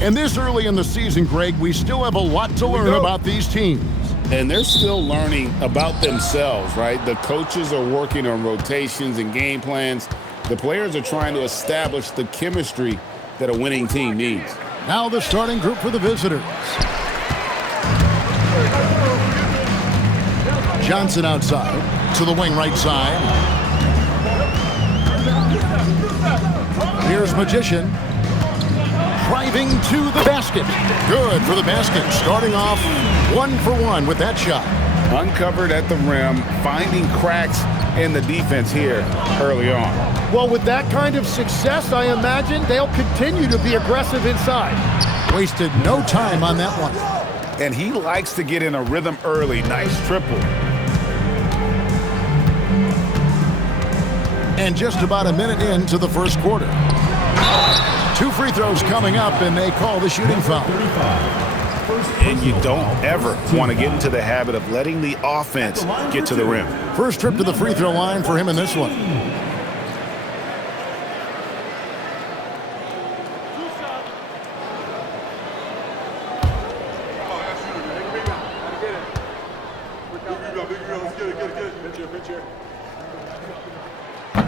And this early in the season, Greg, we still have a lot to learn about these teams. And they're still learning about themselves, right? The coaches are working on rotations and game plans. The players are trying to establish the chemistry that a winning team needs. Now the starting group for the visitors. Johnson outside to the wing right side. Here's Magician. Driving to the basket. Good for the basket. Starting off 1 for 1 with that shot. Uncovered at the rim, finding cracks in the defense here early on. Well, with that kind of success, I imagine they'll continue to be aggressive inside. Wasted no time on that one. And he likes to get in a rhythm early. Nice triple. And just about a minute into the first quarter. 2 free throws coming up, and they call the shooting foul. And you don't ever want to get into the habit of letting the offense get to the rim. First trip to the free throw line for him in this one.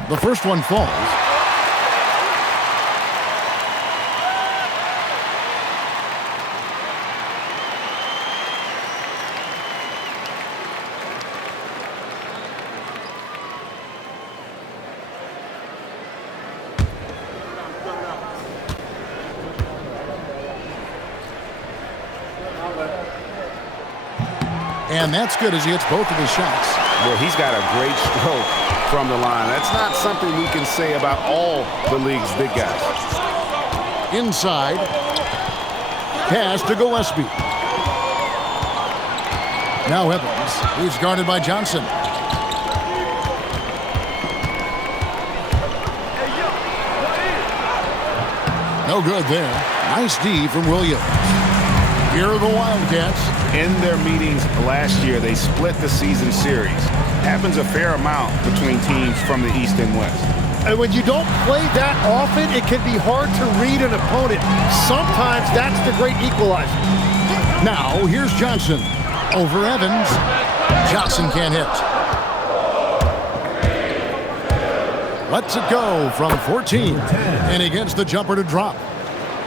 The first one falls. And that's good as he hits both of his shots. Well, he's got a great stroke from the line. That's not something we can say about all the league's big guys. Inside. Pass to Gillespie. Now Evans. He's guarded by Johnson. No good there. Nice D from Williams. Here are the Wildcats. In their meetings last year, they split the season series. Happens a fair amount between teams from the East and West. And when you don't play that often, it can be hard to read an opponent. Sometimes that's the great equalizer. Now, here's Johnson. Over Evans. Johnson can't hit. Lets it go from 14. And he gets the jumper to drop.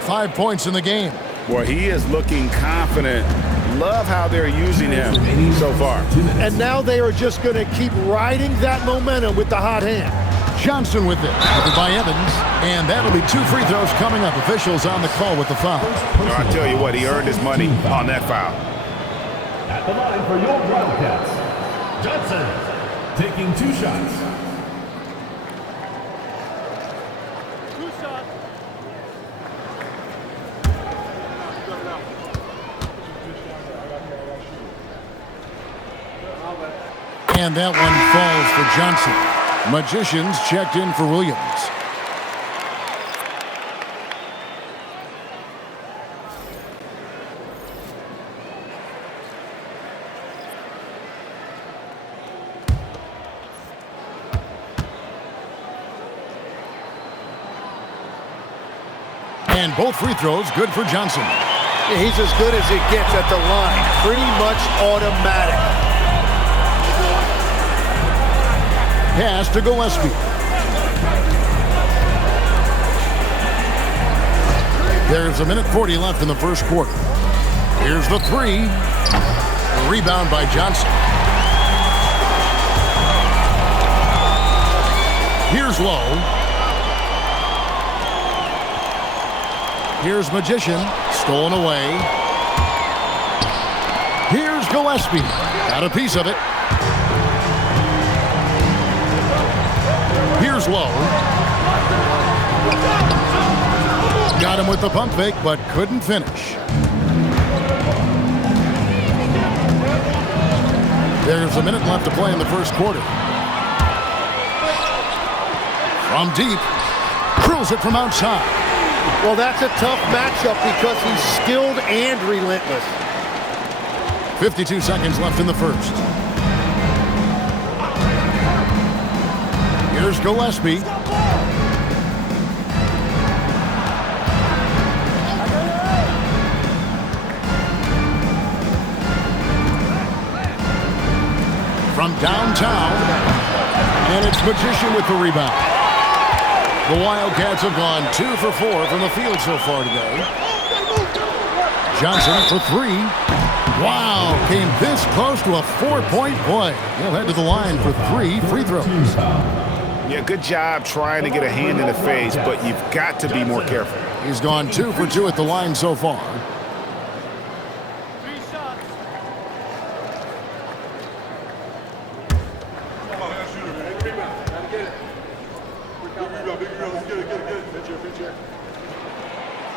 5 points in the game. Boy, he is looking confident. Love how they're using him so far. And now they are just going to keep riding that momentum with the hot hand. Johnson with it. Covered by Evans. And that'll be 2 free throws coming up. Officials on the call with the foul. No, I tell you what, he earned his money on that foul. At the line for your Wildcats, Johnson taking 2 shots. And that one falls for Johnson. Magicians checked in for Williams. And both free throws good for Johnson. He's as good as it gets at the line. Pretty much automatic. Pass to Gillespie. There's a minute 40 left in the first quarter. Here's the 3. Rebound by Johnson. Here's Lowe. Here's Magician. Stolen away. Here's Gillespie. Got a piece of it. Here's Lowe. Got him with the pump fake, but couldn't finish. There's a minute left to play in the first quarter. From deep. Drills it from outside. Well, that's a tough matchup because he's skilled and relentless. 52 seconds left in the first. Here's Gillespie. from downtown. And it's Magician with the rebound. The Wildcats have gone 2 for 4 from the field so far today. Johnson for 3. Wow, came this close to a 4-point play. He'll head to the line for 3 free throws. Yeah, good job trying to get a hand in the face, but you've got to be more careful. He's gone 2 for 2 at the line so far.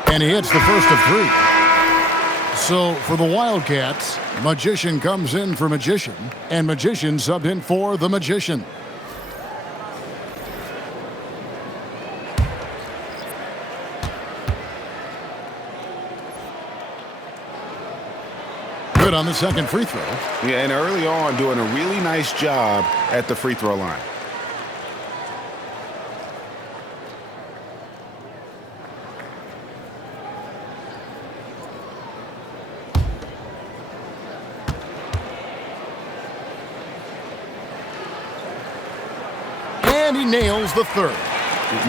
And he hits the first of 3. So for the Wildcats, Magician comes in for Magician, and Magician subbed in for the Magician. Good on the second free throw. Yeah, and early on doing a really nice job at the free throw line. And he nails the third.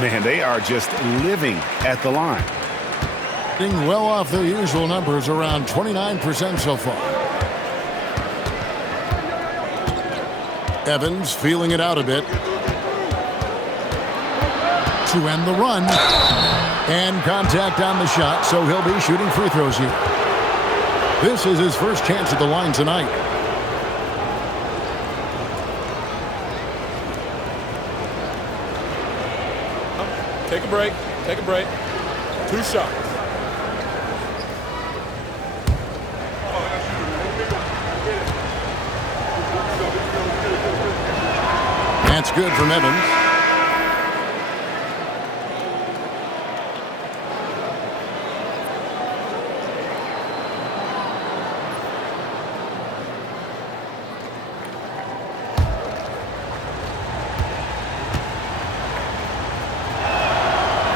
Man, they are just living at the line. Getting well off their usual numbers, around 29% so far. Evans feeling it out a bit. To end the run. And contact on the shot, so he'll be shooting free throws here. This is his first chance at the line tonight. Take a break. Take a break. 2 shots. That's good from Evans.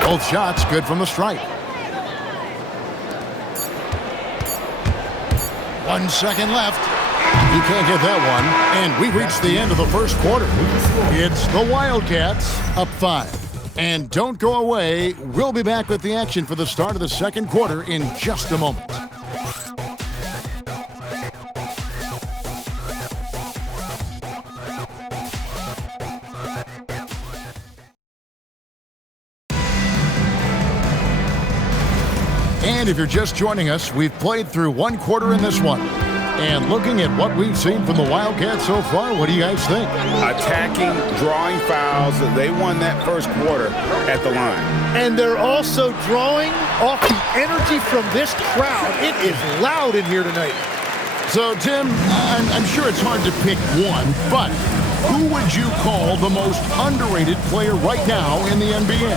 Both shots good from the stripe. 1 second left. He can't get that one. And we reached the end of the first quarter. It's the Wildcats up 5. And don't go away. We'll be back with the action for the start of the second quarter in just a moment. And if you're just joining us, we've played through 1 quarter in this one. And looking at what we've seen from the Wildcats so far, what do you guys think? Attacking, drawing fouls. They won that first quarter at the line. And they're also drawing off the energy from this crowd. It is loud in here tonight. So, Tim, I'm sure it's hard to pick one, but who would you call the most underrated player right now in the NBA?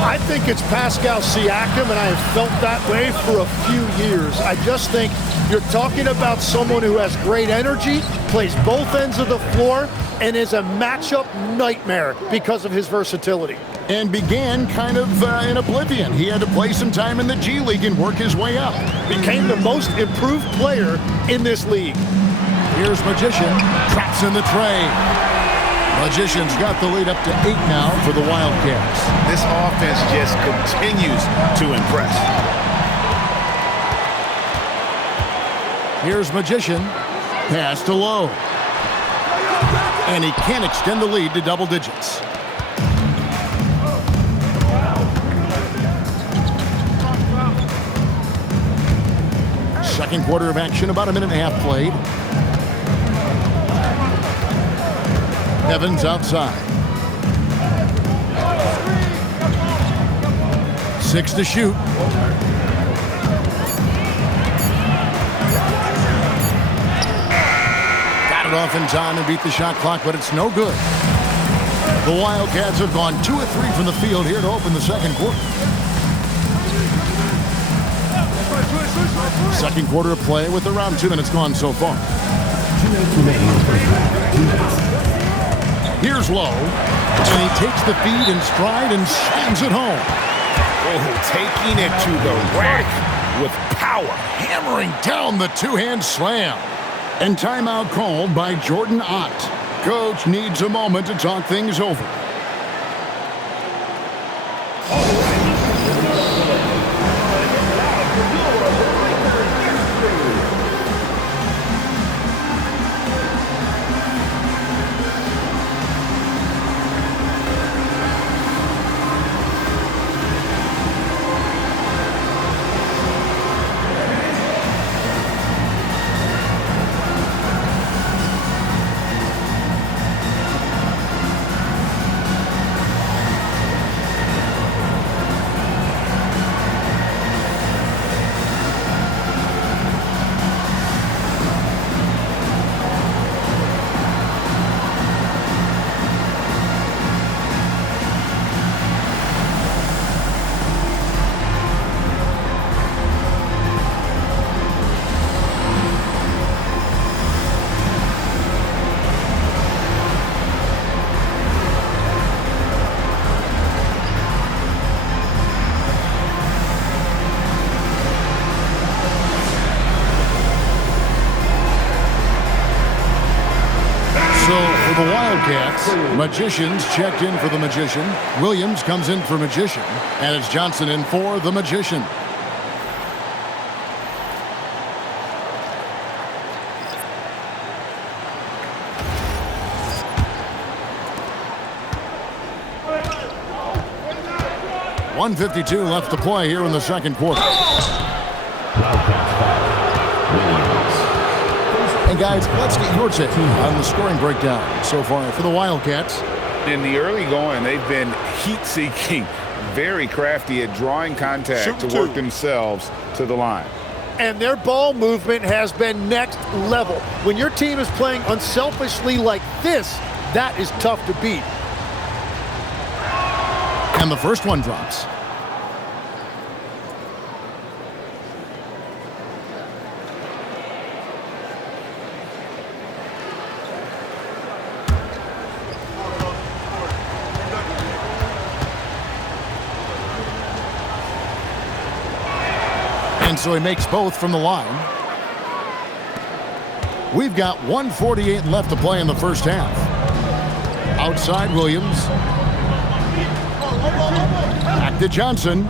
I think it's Pascal Siakam, and I have felt that way for a few years. I just think you're talking about someone who has great energy, plays both ends of the floor, and is a matchup nightmare because of his versatility. And began kind of in oblivion. He had to play some time in the G League and work his way up. Became the most improved player in this league. Here's Magician, traps in the tray. Magician's got the lead up to 8 now for the Wildcats. This offense just continues to impress. Here's Magician, pass to Lowe. And he can't extend the lead to double digits. Second quarter of action, about 1.5 minutes played. Evans outside. 6 to shoot. Got it off in time and beat the shot clock, but it's no good. The Wildcats have gone 2 of 3 from the field here to open the second quarter. Second quarter of play with around 2 minutes gone so far. Here's Lowe, and he takes the feed in stride and slams it home. Oh, taking it to the rack with power. Hammering down the two-hand slam. And timeout called by Jordan Ott. Coach needs a moment to talk things over. The Wildcats, Magicians checked in for the Magician. Williams comes in for Magician. And it's Johnson in for the Magician. .152 left to play here in the second quarter. And guys, let's get your take on the scoring breakdown so far for the Wildcats. In the early going, they've been heat-seeking, very crafty at drawing contact to work themselves to the line. And their ball movement has been next level. When your team is playing unselfishly like this, that is tough to beat. And the first one drops. And so he makes both from the line. We've got 1:48 left to play in the first half. Outside Williams. Back to Johnson.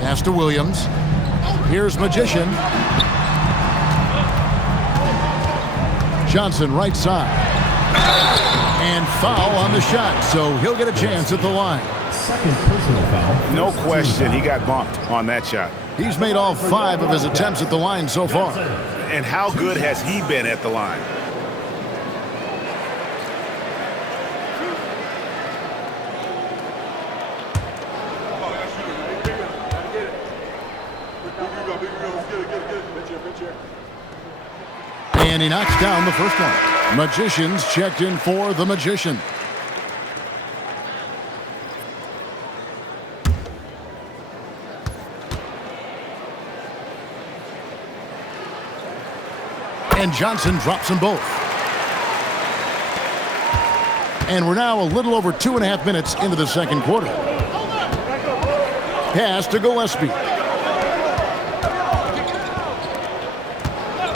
Pass to Williams. Here's Magician. Johnson right side. And foul on the shot, so he'll get a chance at the line. Second personal foul. No question, he got bumped on that shot. He's made all 5 of his attempts at the line so far. And how good has he been at the line? And he knocks down the first one. Magicians checked in for the Magician. And Johnson drops them both. And we're now a little over 2.5 minutes into the second quarter. Pass to Gillespie.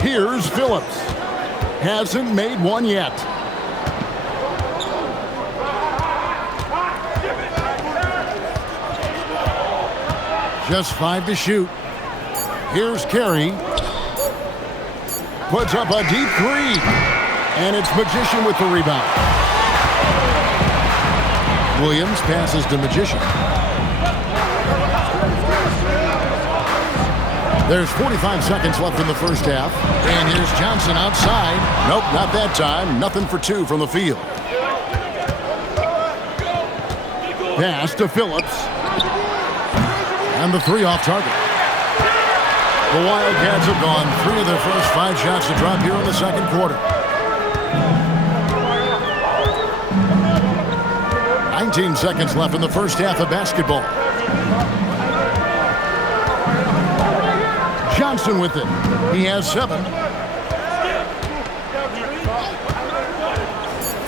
Here's Phillips. Hasn't made one yet. Just 5 to shoot. Here's Carey. Puts up a deep 3. And it's Magician with the rebound. Williams passes to Magician. There's 45 seconds left in the first half. And here's Johnson outside. Nope, not that time. Nothing for 2 from the field. Pass to Phillips. And the 3 off target. The Wildcats have gone 3 of their first 5 shots to drop here in the second quarter. 19 seconds left in the first half of basketball. Johnson with it. He has 7.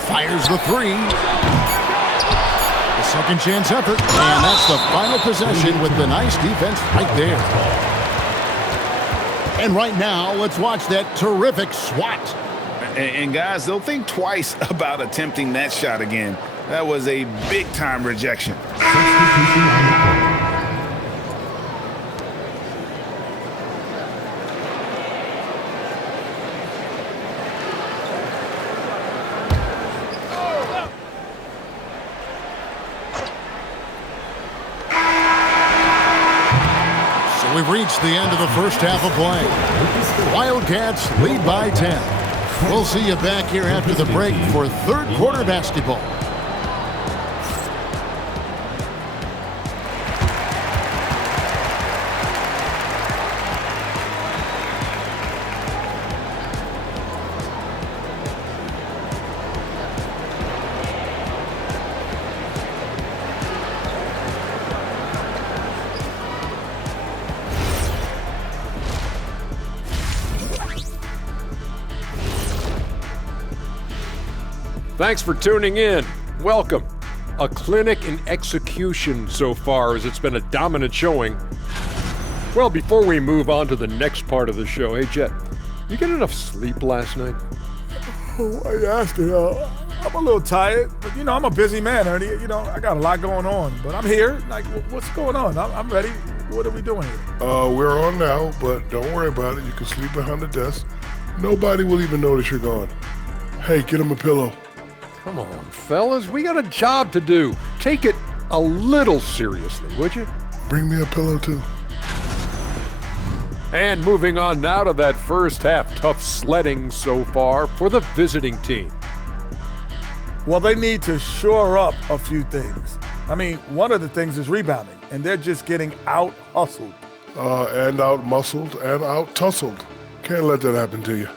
Fires the 3. The second chance effort. And that's the final possession with the nice defense right there. And right now, let's watch that terrific swat. And guys, they'll think twice about attempting that shot again. That was a big-time rejection. So we've reached the end of the first half of play. Wildcats lead by 10. We'll see you back here after the break for third quarter basketball. Thanks for tuning in. Welcome. A clinic in execution so far, as it's been a dominant showing. Well, before we move on to the next part of the show, hey, Jet, you get enough sleep last night? Oh, I asked it. I'm a little tired, but, I'm a busy man, Ernie. I got a lot going on, but I'm here. Like, what's going on? I'm ready. What are we doing here? We're on now, but don't worry about it. You can sleep behind the desk. Nobody will even notice you're gone. Hey, get him a pillow. Come on, fellas. We got a job to do. Take it a little seriously, would you? Bring me a pillow, too. And moving on now to that first half. Tough sledding so far for the visiting team. Well, they need to shore up a few things. I mean, one of the things is rebounding, and they're just getting out-hustled. And out-muscled and out-tussled. Can't let that happen to you.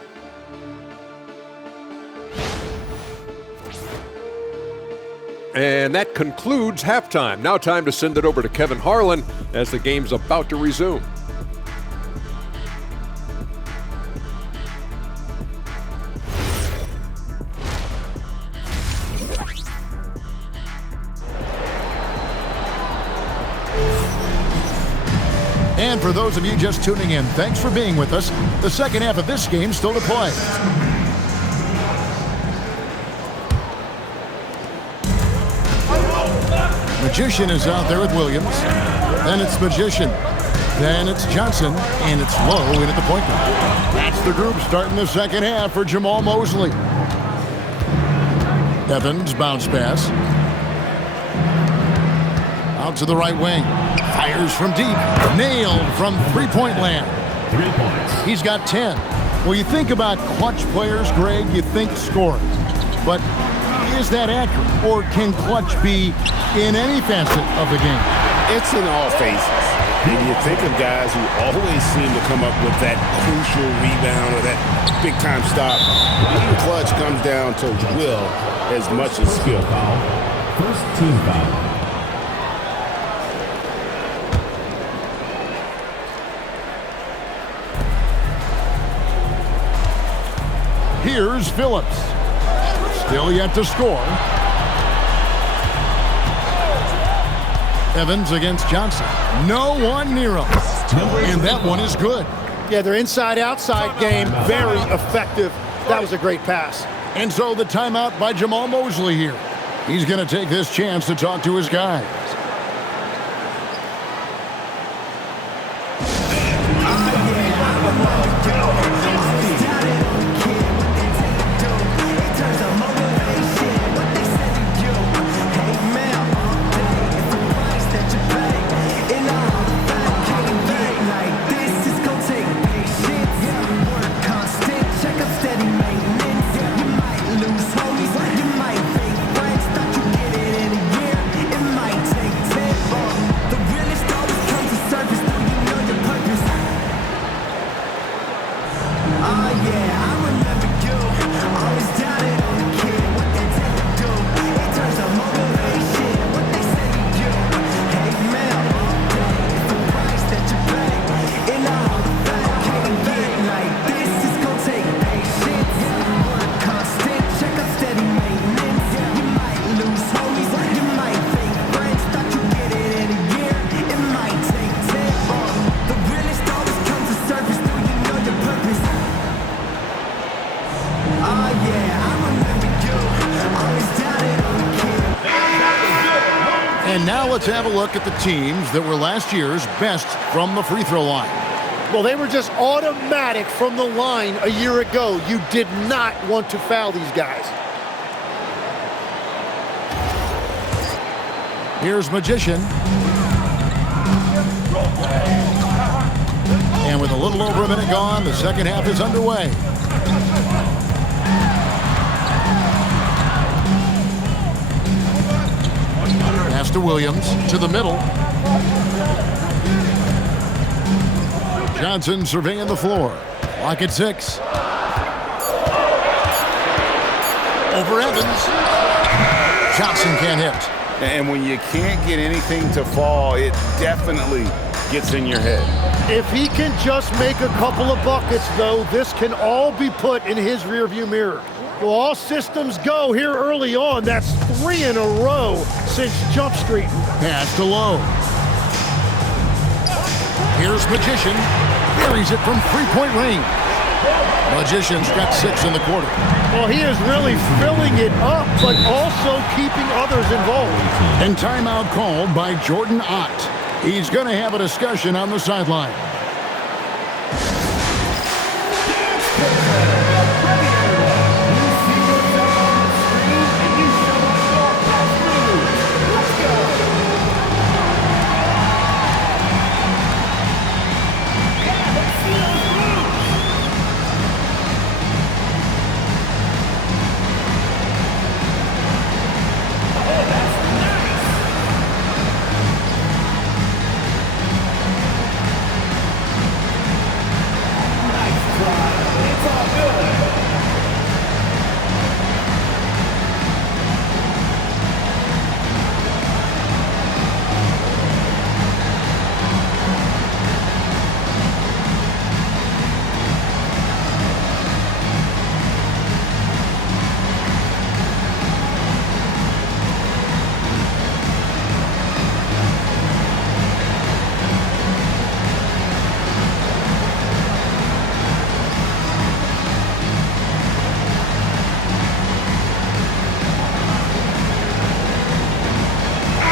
And that concludes halftime. Now time to send it over to Kevin Harlan as the game's about to resume. And for those of you just tuning in, thanks for being with us. The second half of this game still to play. Magician is out there with Williams. Then it's Magician. Then it's Johnson. And it's Lowe in at the point guard. That's the group starting the second half for Jamal Mosley. Evans bounce pass. Out to the right wing. Fires from deep. Nailed from three-point land. 3 points. He's got 10. Well, you think about clutch players, Greg, you think scoring. But is that accurate? Or can clutch be in any facet of the game? It's in all phases. And you think of guys who always seem to come up with that crucial rebound or that big-time stop. Being clutch comes down to will as much as skill. First team foul. Here's Phillips. Still yet to score. Evans against Johnson. No one near him. And that one is good. Yeah, their inside-outside game, very effective. That was a great pass. And so the timeout by Jamal Mosley here. He's going to take this chance to talk to his guys. let's have a look at the teams that were last year's best from the free throw line. Well, they were just automatic from the line a year ago. You did not want to foul these guys. Here's Magician. And with a little over a minute gone, the second half is underway. Pass to Williams, to the middle. Johnson surveying the floor. Clock at 6. Over Evans. Johnson can't hit. And when you can't get anything to fall, it definitely gets in your head. If he can just make a couple of buckets, though, this can all be put in his rearview mirror. Well, all systems go here early on. That's 3 in a row since Jump Street. Pass to Lowe. Here's Magician. Buries it from three-point range. Magician's got 6 in the quarter. Well, he is really filling it up, but also keeping others involved. And timeout called by Jordan Ott. He's going to have a discussion on the sideline.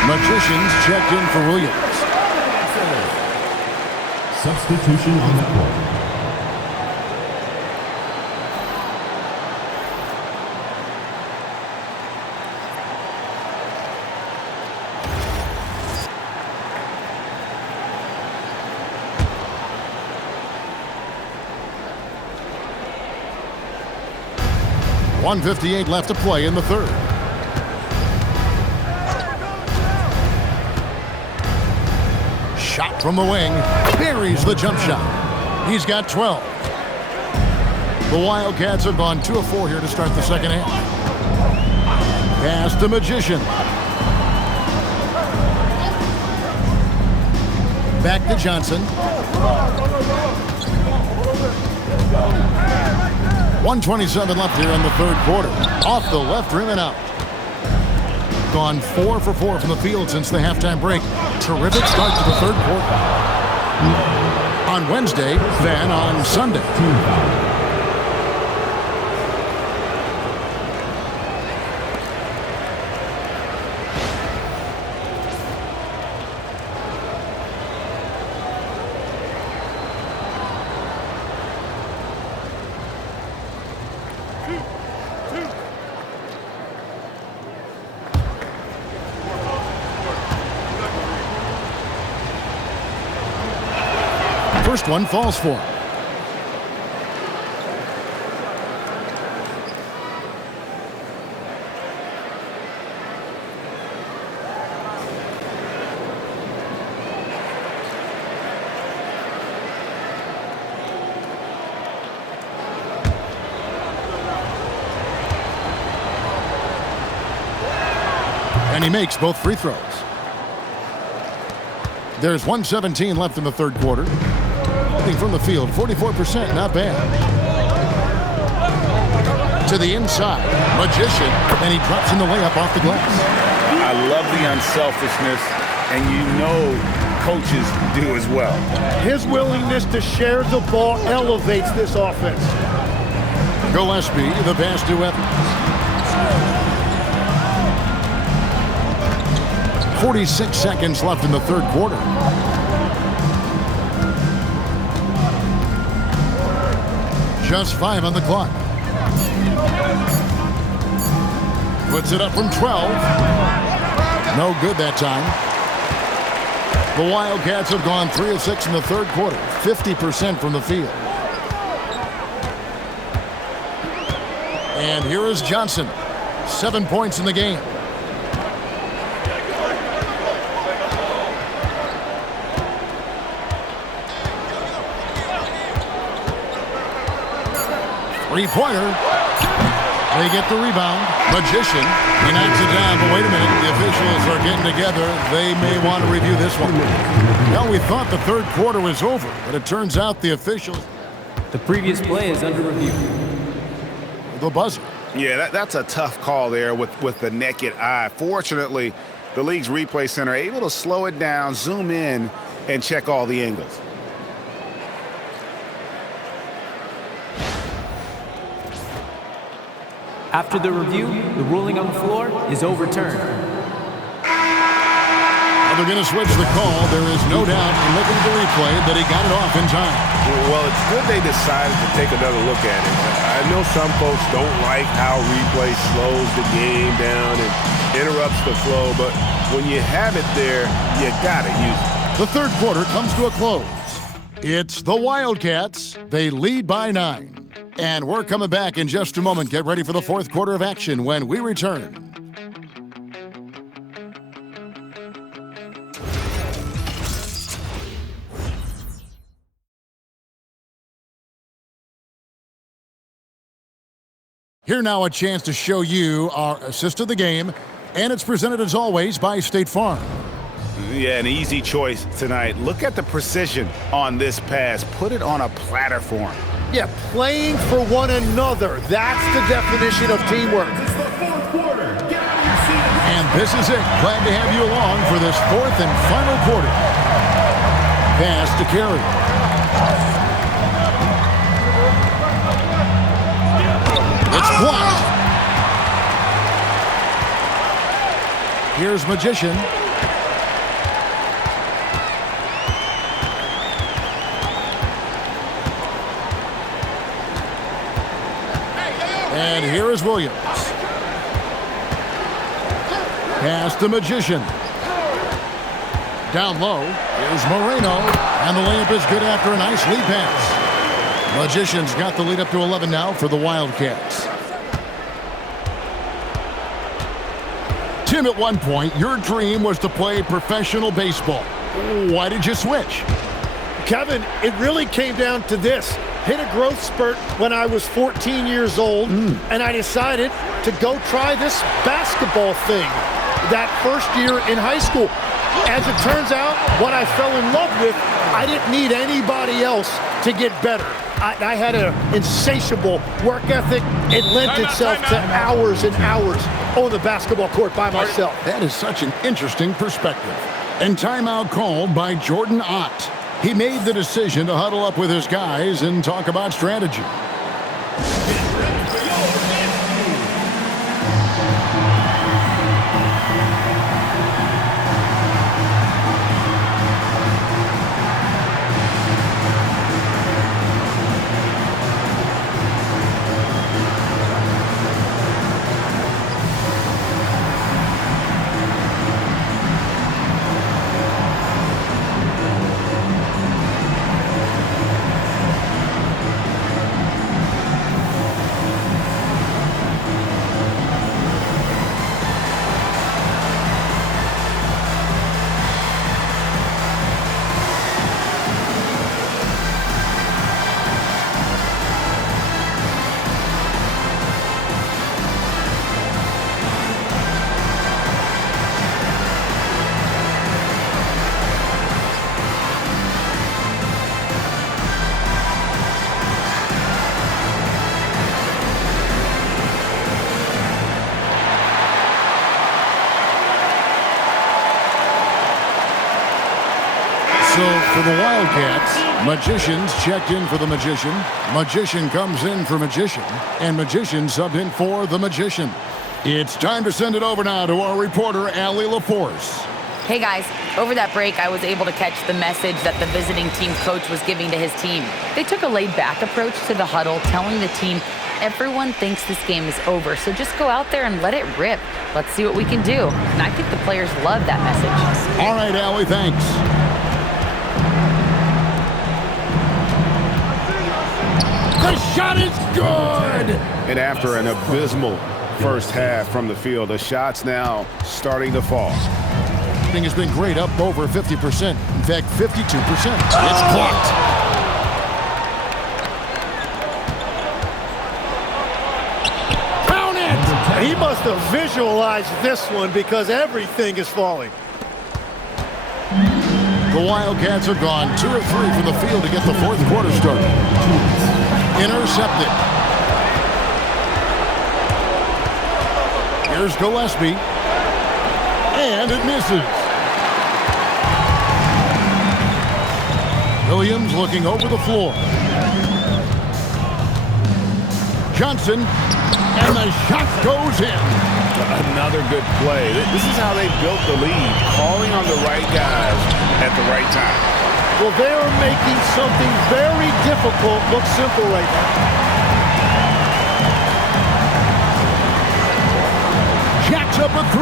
Magicians checked in for Williams. Substitution on the court. .158 left to play in the third. Shot from the wing. Buries the jump shot. He's got 12. The Wildcats have gone 2 of 4 here to start the second half. Pass to Magician. Back to Johnson. 1:27 left here in the third quarter. Off the left rim and out. Gone 4 for 4 from the field since the halftime break. Terrific start to the third quarter. On Wednesday, then on Sunday. First one falls for him. And he makes both free throws. There's 1:17 left in the third quarter. From the field, 44%, not bad. To the inside, Magician, and he drops in the layup off the glass. I love the unselfishness, and you know coaches do as well. His willingness to share the ball elevates this offense. Gillespie, the pass to Evans. 46 seconds left in the third quarter. Just 5 on the clock. Puts it up from 12. No good that time. The Wildcats have gone 3 of 6 in the third quarter, 50% from the field. And here is Johnson, 7 points in the game. Three-pointer. They get the rebound. Magician. He knocks it down, but wait a minute. The officials are getting together. They may want to review this one. Well, we thought the third quarter was over, but it turns out the officials... The previous play is under review. The buzzer. Yeah, that's a tough call there with the naked eye. Fortunately, the league's replay center able to slow it down, zoom in, and check all the angles. After the review, the ruling on the floor is overturned. They're going to switch the call. There is no doubt in looking at the replay that he got it off in time. Well, it's good they decided to take another look at it. I know some folks don't like how replay slows the game down and interrupts the flow, but when you have it there, you got to use it. The third quarter comes to a close. It's the Wildcats. They lead by 9. And we're coming back in just a moment. Get ready for the fourth quarter of action when we return. Here now a chance to show you our assist of the game, and it's presented as always by State Farm. Yeah, an easy choice tonight. Look at the precision on this pass. Put it on a platter for him. Yeah, playing for one another. That's the definition of teamwork. It's the fourth quarter. Get out of your seat. And this is it. Glad to have you along for this fourth and final quarter. Pass to Carey. It's blocked. Here's Magician. And here is Williams. Pass to Magician. Down low is Moreno. And the layup is good after a nice lead pass. Magician's got the lead up to 11 now for the Wildcats. Tim, at one point, your dream was to play professional baseball. Why did you switch? Kevin, it really came down to this. Hit a growth spurt when I was 14 years old, and I decided to go try this basketball thing that first year in high school. As it turns out, what I fell in love with, I didn't need anybody else to get better. I had an insatiable work ethic. It lent itself to hours and hours on the basketball court by myself. That is such an interesting perspective. And timeout called by Jordan Ott. He made the decision to huddle up with his guys and talk about strategy. So for the Wildcats, Magician's checked in for the Magician. Magician comes in for Magician. And Magician subbed in for the Magician. It's time to send it over now to our reporter, Allie LaForce. Hey guys, over that break, I was able to catch the message that the visiting team coach was giving to his team. They took a laid-back approach to the huddle, telling the team everyone thinks this game is over, so just go out there and let it rip. Let's see what we can do. And I think the players love that message. All right, Allie, thanks. The shot is good! And after an abysmal first half from the field, the shot's now starting to fall. Shooting has been great, up over 50%. In fact, 52%. It's blocked. Count it! He must have visualized this one because everything is falling. The Wildcats have gone 2 of 3 from the field to get the fourth quarter started. Intercepted. Here's Gillespie. And it misses. Williams looking over the floor. Johnson. And the shot goes in. Another good play. This is how they built the lead, calling on the right guys at the right time. Well, they are making something very difficult look simple right now. Jacks up a 3.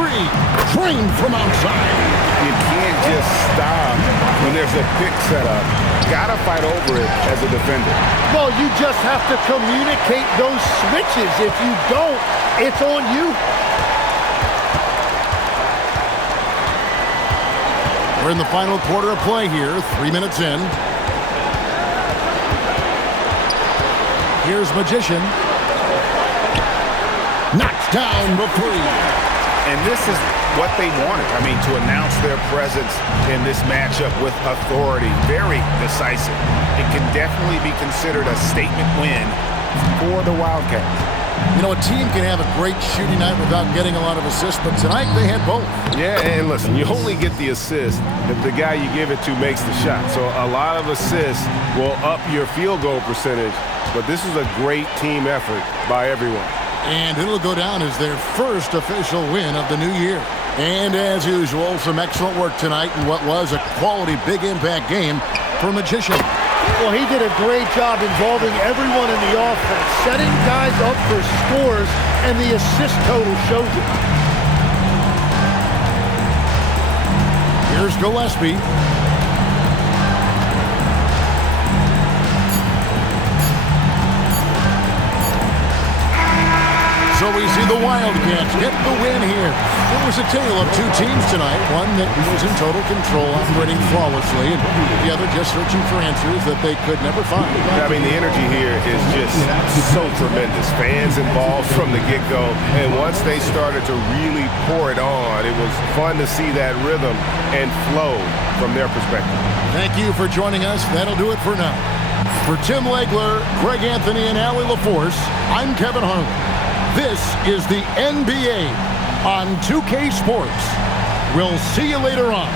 Trained from outside. You can't just stop when there's a pick set up. Gotta fight over it as a defender. Well, you just have to communicate those switches. If you don't, it's on you. We're in the final quarter of play here, 3 minutes in. Here's Magician. Knocks down the 3. And this is what they wanted. I mean, to announce their presence in this matchup with authority, very decisive. It can definitely be considered a statement win for the Wildcats. You know, a team can have a great shooting night without getting a lot of assists, but tonight they had both. Yeah, and listen, you only get the assist if the guy you give it to makes the shot. So a lot of assists will up your field goal percentage, but this is a great team effort by everyone. And it'll go down as their first official win of the new year. And as usual, some excellent work tonight in what was a quality big impact game for Magician. Well, he did a great job involving everyone in the offense, setting guys up for scores, and the assist total shows it. Here's Gillespie. So we see the Wildcats get the win here. It was a tale of two teams tonight. One that was in total control, operating flawlessly, and the other just searching for answers that they could never find. I mean, the energy here is just so tremendous. Fans involved from the get-go, and once they started to really pour it on, it was fun to see that rhythm and flow from their perspective. Thank you for joining us. That'll do it for now. For Tim Legler, Greg Anthony, and Allie LaForce, I'm Kevin Harlan. This is the NBA on 2K Sports. We'll see you later on.